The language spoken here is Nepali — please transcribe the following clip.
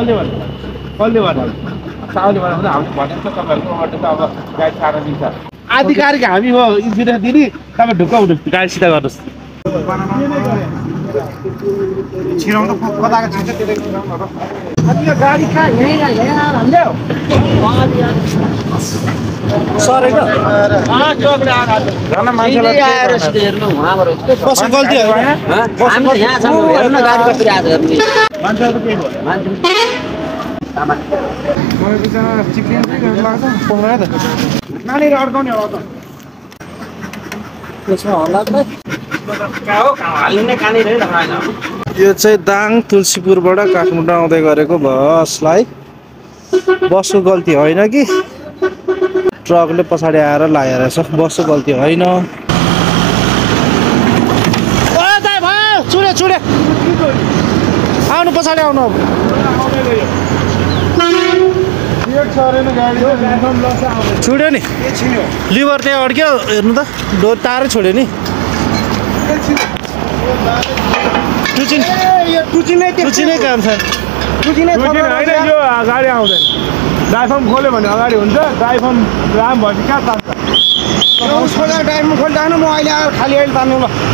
कसले भन्नु साउले भन्नु हामीले भनेको छ तपाईँहरूको अर्डर त अब गाडी सार्न दिन्छ आधिकारिक हामी हो इन्जिनियर दिने तपाईँ ढुक्क हुनु गाडी सिधा गर्नुहोस् छिराउँदा कताको छिर्छ त्यतै यो गाडी कहाँ यहाँ हाल्यो सरेको घरमा मान्छेलाई आएर सिधै हेर्नु उहाँबाट कसको गल्ती हो हामी त यहाँ छौँ हेर्नु गाडी कसरी आज हेर्नु मान्छेहरु के भयो मान्छे मलाई बिचारा चिक्लिन पनि गर्न लाग्छ फोनमा त नानीले अड्काउने हो त त्यसमा होला त यो चाहिँ दाङ तुलसीपुरबाट काठमाडौँ आउँदै गरेको बसलाई बसको गल्ती होइन कि ट्रकले पछाडि आएर लाएर रहेछ बसको गल्ती होइन आउनु पछाडि आउनु छुड्यो नि लिभर त्यहाँ अड्क्यो हेर्नु त डोर तारै छोड्यो नि टुचिनै काम छ टुचिनै होइन यो अगाडि आउँदैन ड्राइफर्म खोल्यो भने अगाडि हुन्छ ड्राइफर्म राम भएपछि कहाँ तान्छ ड्राइफर्म खोल्दा म अहिले आएर खाली अहिले तान्नु ल